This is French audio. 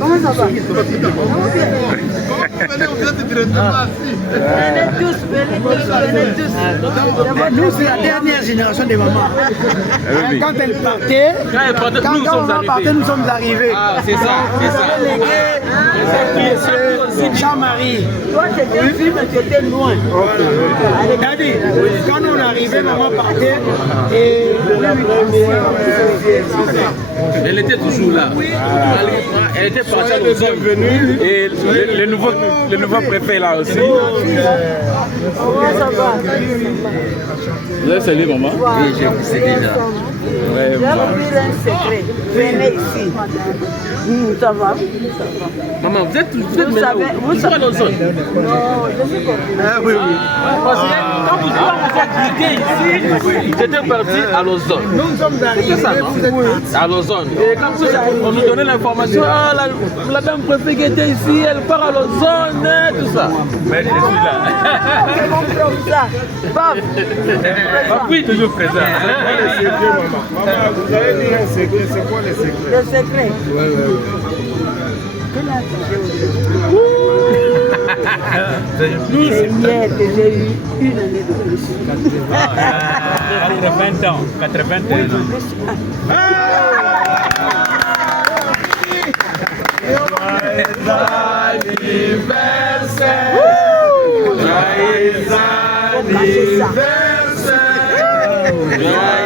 Comment ça va? Nous, c'est la dernière génération des mamans. Quand elle partait, quand maman partait, nous sommes arrivés. Ah, c'est ça, c'est ça. Jean-Marie. Toi, tu étais fille, mais tu étais loin. Regardez, quand on est arrivé, maman partait et Elle était toujours là. Elle était partie à l'ozone. Et le nouveau préfet là aussi. Comment ça va? Vous avez salué maman? Oui, j'ai vous salué là. Je vais vous dire un secret. Venez ici. Ça va? Maman, vous êtes Vous maintenant savez, où? Toujours à l'ozone. Non, je suis continue. Ah oui, oui. Parce que quand vous êtes quitté ici, j'étais parti à l'ozone. Nous sommes arrivés, C'est ça, non? vous êtes partis. À l'ozone. Et quand on nous donnait l'information, ah, la dame préfet qui était ici, elle part à l'ozone, tout ça. Mais je suis là. C'est mon professeur. Bob. Oui, toujours présent. Maman, vous avez dit un secret, c'est quoi le secret? Le secret. Nous, c'est bien que j'ai eu une année de plus. 80 ans, 81 ans. Joyeux anniversaire!